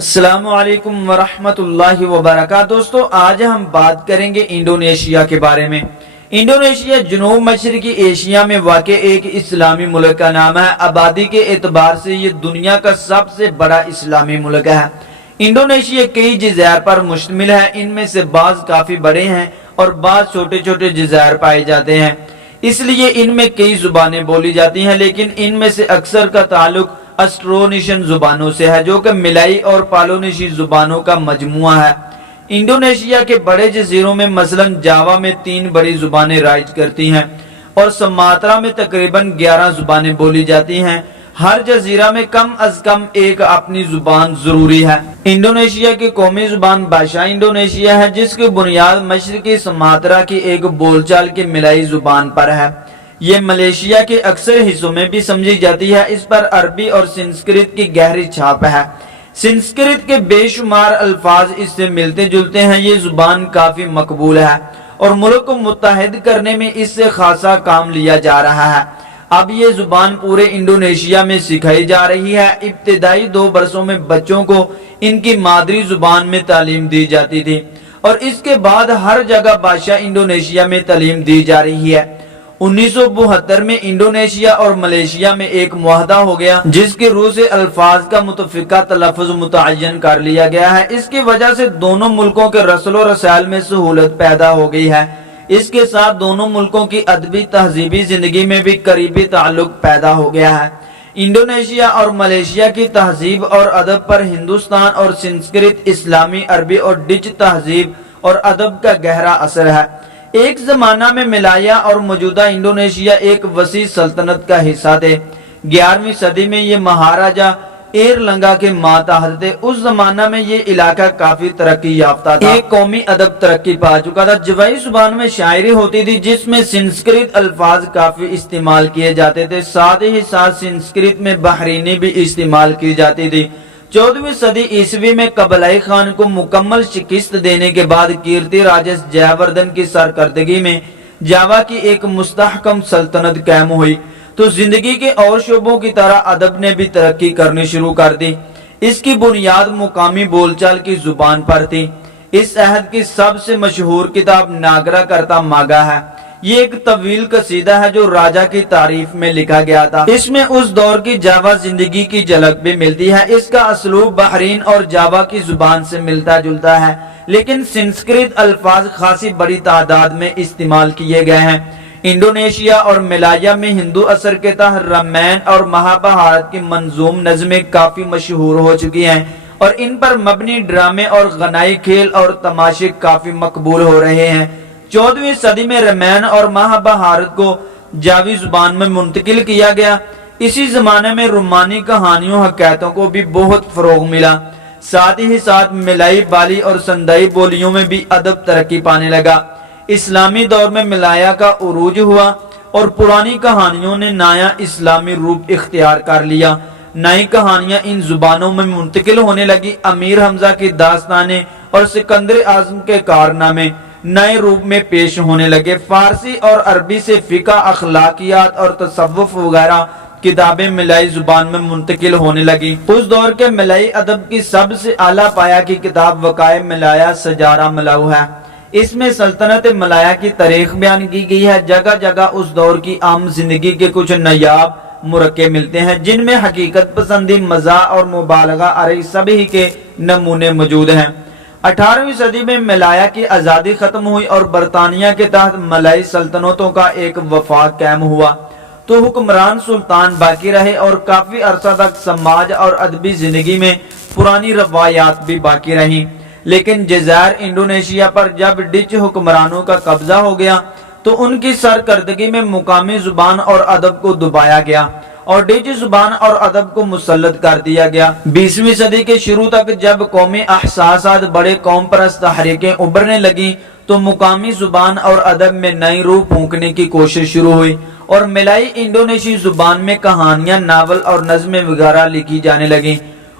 السلام علیکم ورحمۃ اللہ وبرکاتہ۔ دوستو آج ہم بات کریں گے انڈونیشیا کے بارے میں۔ انڈونیشیا جنوب مشرقی ایشیا میں واقع ایک اسلامی ملک کا نام ہے۔ آبادی کے اعتبار سے یہ دنیا کا سب سے بڑا اسلامی ملک ہے۔ انڈونیشیا کئی جزائر پر مشتمل ہے، ان میں سے بعض کافی بڑے ہیں اور بعض چھوٹے چھوٹے جزائر پائے جاتے ہیں، اس لیے ان میں کئی زبانیں بولی جاتی ہیں، لیکن ان میں سے اکثر کا تعلق اسٹرونیشین زبانوں سے ہے جو کہ ملائی اور پالونیشی زبانوں کا مجموعہ ہے۔ انڈونیشیا کے بڑے جزیروں میں مثلاً جاوا میں 3 بڑی زبانیں رائج کرتی ہیں اور سماترا میں تقریباً 11 زبانیں بولی جاتی ہیں۔ ہر جزیرہ میں کم از کم ایک اپنی زبان ضروری ہے۔ انڈونیشیا کی قومی زبان بھاشا انڈونیشیا ہے، جس کی بنیاد مشرقی سماترا کی ایک بول چال کی ملائی زبان پر ہے۔ یہ ملیشیا کے اکثر حصوں میں بھی سمجھی جاتی ہے۔ اس پر عربی اور سنسکرت کی گہری چھاپ ہے۔ سنسکرت کے بے شمار الفاظ اس سے ملتے جلتے ہیں۔ یہ زبان کافی مقبول ہے اور ملک کو متحد کرنے میں اس سے خاصا کام لیا جا رہا ہے۔ اب یہ زبان پورے انڈونیشیا میں سکھائی جا رہی ہے۔ ابتدائی 2 برسوں میں بچوں کو ان کی مادری زبان میں تعلیم دی جاتی تھی اور اس کے بعد ہر جگہ بھاشا انڈونیشیا میں تعلیم دی جا رہی ہے۔ 1972 میں انڈونیشیا اور ملیشیا میں ایک معاہدہ ہو گیا جس کی روح سے الفاظ کا متفقہ تلفظ متعین کر لیا گیا ہے۔ اس کی وجہ سے دونوں ملکوں کے رسل و رسائل میں سہولت پیدا ہو گئی ہے۔ اس کے ساتھ دونوں ملکوں کی ادبی تہذیبی زندگی میں بھی قریبی تعلق پیدا ہو گیا ہے۔ انڈونیشیا اور ملیشیا کی تہذیب اور ادب پر ہندوستان اور سنسکرت، اسلامی، عربی اور ڈچ تہذیب اور ادب کا گہرا اثر ہے۔ ایک زمانہ میں ملایا اور موجودہ انڈونیشیا ایک وسیع سلطنت کا حصہ تھے۔ 11ویں صدی میں یہ مہاراجہ ایرلنگا کے ماتحت تھے۔ اس زمانہ میں یہ علاقہ کافی ترقی یافتہ تھا۔ ایک قومی ادب ترقی پا چکا تھا۔ جوائی زبان میں شاعری ہوتی تھی جس میں سنسکرت الفاظ کافی استعمال کیے جاتے تھے، ساتھ ہی ساتھ سنسکرت میں بحرینی بھی استعمال کی جاتی تھی۔ 14ویں صدی عیسوی میں قبلائی خان کو مکمل شکست دینے کے بعد کیرتی راجس جے وردھن کی سرکردگی میں جاوا کی ایک مستحکم سلطنت قائم ہوئی تو زندگی کے اور شعبوں کی طرح ادب نے بھی ترقی کرنی شروع کر دی۔ اس کی بنیاد مقامی بول چال کی زبان پر تھی۔ اس عہد کی سب سے مشہور کتاب ناگرا کرتا ماگا ہے۔ یہ ایک طویل قصیدہ ہے جو راجا کی تعریف میں لکھا گیا تھا۔ اس میں اس دور کی جاوا زندگی کی جھلک بھی ملتی ہے۔ اس کا اسلوب بحرین اور جاوا کی زبان سے ملتا جلتا ہے، لیکن سنسکرت الفاظ خاصی بڑی تعداد میں استعمال کیے گئے ہیں۔ انڈونیشیا اور ملایا میں ہندو اثر کے تحت رامائن اور مہابھارت کی منظوم نظمیں کافی مشہور ہو چکی ہیں اور ان پر مبنی ڈرامے اور غنائی کھیل اور تماشے کافی مقبول ہو رہے ہیں۔ 14ویں صدی میں رامائن اور مہابھارت کو جاوی زبان میں منتقل کیا گیا۔ اسی زمانے میں رومانی کہانیوں حکایتوں کو بھی بہت فروغ ملا۔ ساتھ ہی ساتھ ملائی بالی اور سندائی بولیوں میں بھی ادب ترقی پانے لگا۔ اسلامی دور میں ملایا کا عروج ہوا اور پرانی کہانیوں نے نیا اسلامی روپ اختیار کر لیا۔ نئی کہانیاں ان زبانوں میں منتقل ہونے لگی۔ امیر حمزہ کی داستانیں اور سکندر اعظم کے کارنامے نئے روپ میں پیش ہونے لگے۔ فارسی اور عربی سے فقہ، اخلاقیات اور تصوف وغیرہ کتابیں ملائی زبان میں منتقل ہونے لگی۔ اس دور کے ملائی ادب کی سب سے اعلیٰ پایا کی کتاب وقائع ملایا سجارہ ملاؤ ہے۔ اس میں سلطنت ملایا کی تاریخ بیان کی گئی ہے۔ جگہ جگہ اس دور کی عام زندگی کے کچھ نایاب مرکے ملتے ہیں جن میں حقیقت پسندی، مزاح اور مبالغہ آرائی سبھی کے نمونے موجود ہیں۔ 18ویں صدی میں ملایا کی آزادی ختم ہوئی اور برطانیہ کے تحت ملائی سلطنتوں کا ایک وفاق قائم ہوا تو حکمران سلطان باقی رہے اور کافی عرصہ تک سماج اور ادبی زندگی میں پرانی روایات بھی باقی رہیں۔ لیکن جزائر انڈونیشیا پر جب ڈچ حکمرانوں کا قبضہ ہو گیا تو ان کی سرکردگی میں مقامی زبان اور ادب کو دبایا گیا اور ڈچ زبان اور ادب کو مسلط کر دیا گیا۔ 20ویں صدی کے شروع تک جب قومی احساسات بڑے قوم پرست تحریکیں ابھرنے لگیں تو مقامی زبان اور ادب میں نئی روح پھونکنے کی کوشش شروع ہوئی اور ملائی انڈونیشی زبان میں کہانیاں، ناول اور نظمیں وغیرہ لکھی جانے لگیں۔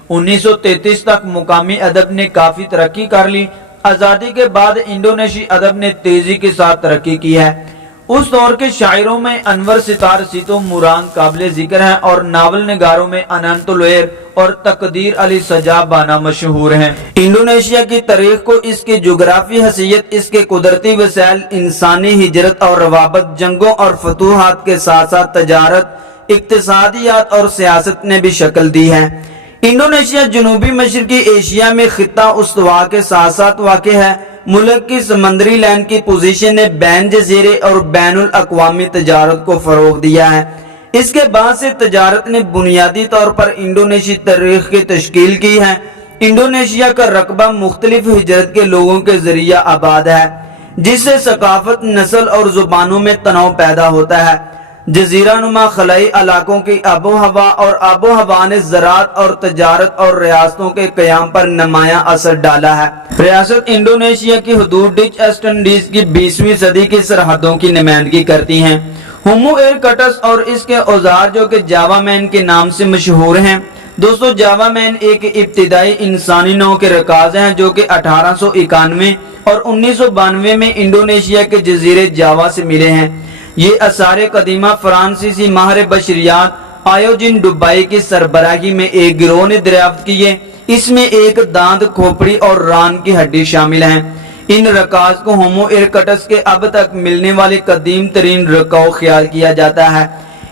1933 تک مقامی ادب نے کافی ترقی کر لی۔ آزادی کے بعد انڈونیشی ادب نے تیزی کے ساتھ ترقی کی ہے۔ उस दौर के शायरों में अनवर सितार सीतो मुरान काबिल जिक्र हैं और नावल निगारों में अनंत लोएर और तकदीर अली सजा बाना मशहूर हैं। इंडोनेशिया की तारीख को इसकी जोग्राफी हैसियत, इसके कुदरती वसाइल, इंसानी हिजरत और रवाबत, जंगों और फतूहात के साथ साथ तजारत, इक्तिसादियात और सियासत ने भी शक्ल दी है। इंडोनेशिया जनूबी मशरकी एशिया में खिता उस्तवा के साथ साथ वाक़ है। मुल्क की समंदरी लाइन की पोजीशन ने बैन जजीरे और बैनुल अक़वामी तजारत को फरोग दिया है। इसके बाद से तजारत ने बुनियादी तौर पर इंडोनेशियाई तारीख की तश्कील की है। इंडोनेशिया का रकबा मुख्तलिफ हिजरत के लोगों के जरिए आबाद है, जिससे सकाफत, नस्ल और जुबानों में तनाव पैदा होता है। जजीरा नुमा खलाई इलाकों की आबो हवा और आबो हवा ने ज़राअत और तजारत और रियासतों के क़याम पर नुमाया असर डाला है। रियासत इंडोनेशिया की हदूद डिच वेस्ट इंडीज की 20वीं सदी की सरहदों की नुमाइंदगी करती हैं। होमो इरकटस और इसके औजार जो कि जावा मैन के नाम से मशहूर हैं। दोस्तों, जावा मैन एक इब्तिदाई इंसानी नौ के रकाज हैं जो कि 1891 और 1992 में इंडोनेशिया के जजीरे जावा से मिले हैं। ये आसारे कदीमा फ्रांसीसी माहिर बशरियात आयोजिन दुबई की सरबराही में एक गिरोह ने दरियाफ्त किए। इसमें एक दांत, खोपड़ी और रान की हड्डी शामिल हैं। इन रकाज को होमो इरकटस के अब तक मिलने वाले कदीम तरीन रकाव ख्याल किया जाता है।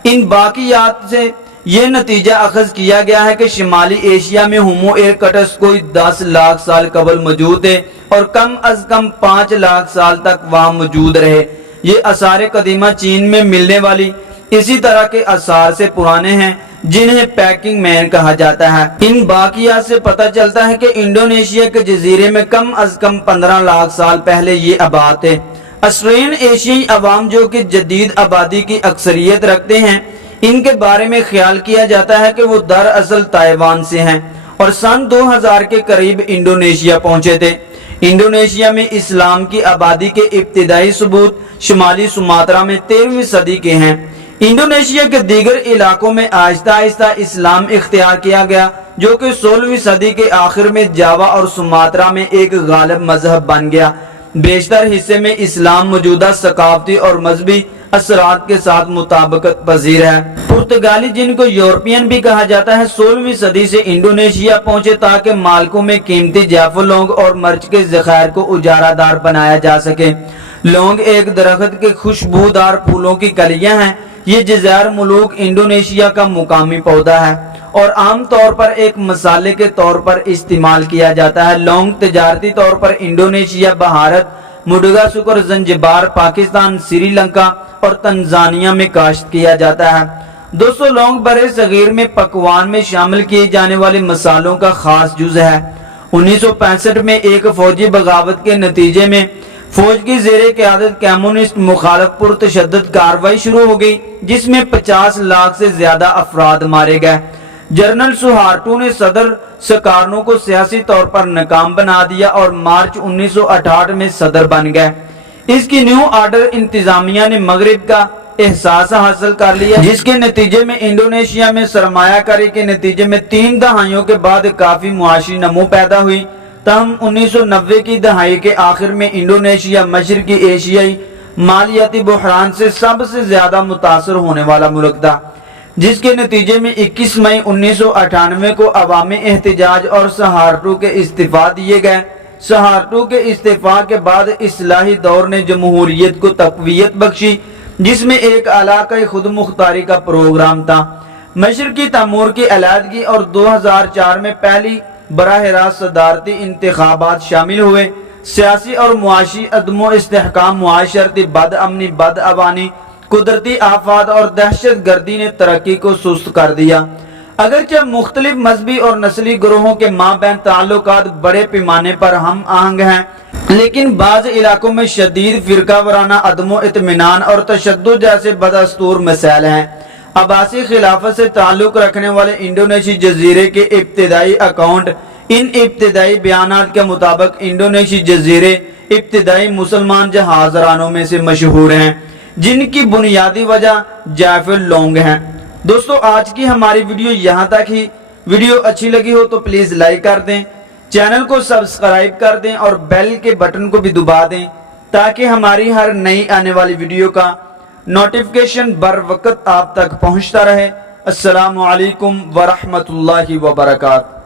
इन बाकियात से ये नतीजा अखज किया गया है कि शिमाली एशिया में होमो इरकटस कोई 10 लाख साल कबल मौजूद है और कम अज कम 5 लाख साल तक वहाँ मौजूद रहे। ये आसार कदीमा चीन में मिलने वाली इसी तरह के आसार से पुराने हैं, जिन्हें पैकिंग मैन कहा जाता है। इन बाकियात से पता चलता है कि इंडोनेशिया के जजीरे में कम अज कम 15 लाख साल पहले ये आबाद थे। ऑस्ट्रेलियन एशियाई अवाम जो कि जदीद आबादी की अक्सरियत रखते हैं, इनके बारे में ख्याल किया जाता है कि वो दरअसल ताइवान से हैं और सन 2000 के करीब इंडोनेशिया पहुंचे थे। इंडोनेशिया में इस्लाम की आबादी के इब्तिदाई सबूत शुमाली सुमात्रा में 13वीं सदी के हैं। इंडोनेशिया के दीगर इलाकों में आहिस्ता आहिस्ता इस्लाम इख्तियार किया गया, जो कि 16वीं सदी के आखिर में जावा और सुमात्रा में एक गालिब मजहब बन गया। बेशतर हिस्से में इस्लाम मौजूदा सकाफती और मजहबी असरात के साथ मुताबिकत पजीर है। पुर्तगाली, जिनको यूरोपियन भी कहा जाता है, 16वीं सदी से इंडोनेशिया पहुंचे ताकि मालकों में कीमती जायफल लौंग और मर्च के ज़खायर को उजारादार बनाया जा सके। लौंग एक दरख्त के खुशबूदार फूलों की कलियां हैं। ये जज़ायर मुलूक इंडोनेशिया का मुकामी पौधा है और आम तौर पर एक मसाले के तौर पर इस्तेमाल किया जाता है। लौंग तजारती तौर पर इंडोनेशिया, भारत, मुडगासुकर, जंजिबार, पाकिस्तान, श्रीलंका और तंजानिया में काश्त किया जाता है। दोस्तों, लौंग बरे सगीर में पकवान में शामिल किए जाने वाले मसालों का खास जुज है। 1965 में एक फौजी बगावत के नतीजे में फौज की जेरे क़यादत कम्युनिस्ट मुखालिफ पुरतशद्दुद कार्रवाई शुरू हो गई, जिसमें 50 लाख से ज्यादा अफराद मारे गए। जनरल सुहार्टो ने सदर सकारनो को सियासी तौर पर नाकाम बना दिया और मार्च 1968 में सदर बन गए। इसकी न्यू ऑर्डर इंतजामिया ने मगरिब का एहसास हासिल कर लिया, जिसके नतीजे में इंडोनेशिया में सरमायाकारी के नतीजे में 3 दहाइयों के बाद काफी मुआशी नमो पैदा हुई। तहम 1990 की दहाई के आखिर में इंडोनेशिया मशरकी एशियाई मालियाती बुहरान से सबसे ज्यादा मुतासर होने वाला मुल्क था, जिसके नतीजे में 21 मई 1998 को अवामी एहतजाज और सहारटू के इस्तीफा दिए गए। सहारटू के इस्तीफा के बाद इस्लाही दौर ने जमहूरियत को तकवीयत बख्शी, जिसमें एक इलाकाई खुद मुख्तारी का प्रोग्राम था। मशरकी तैमूर की अलहदगी और 2004 में पहली बराह रास्त सदारती इंतखाबात शामिल हुए। सियासी और मुआशी अदमो इस्तेहकाम, मुआशरती बदअमनी, बदअवानी, कुदरती आफात और दहशत गर्दी ने तरक्की को सुस्त कर दिया। अगरचे मुख्तलिफ मजहबी और नस्ली ग्रोहों के माबैन ताल्लुकात बड़े पैमाने पर हम आहंग हैं, लेकिन बाज़ इलाकों में शदीद फिरका वराना अदमो इत्मीनान और तशद्दुद जैसे बदस्तूर मसाइल हैं। अब्बासी खिलाफत से ताल्लुक रखने वाले इंडोनेशिया जजीरे के इब्तिदाई अकाउंट इन इब्तिदाई बयानात के मुताबिक इंडोनेशिया जजीरे इब्तिदाई मुसलमान जहाजरानों में से मशहूर हैं, जिनकी बुनियादी वजह जायफल लौंग हैं। दोस्तों, आज की हमारी वीडियो यहाँ तक ही। वीडियो अच्छी लगी हो तो प्लीज लाइक कर दें, चैनल को सब्सक्राइब कर दें और बेल के बटन को भी दबा दें تاکہ ہماری ہر نئی آنے والی ویڈیو کا نوٹیفیکیشن بر وقت آپ تک پہنچتا رہے۔ السلام علیکم ورحمۃ اللہ وبرکاتہ۔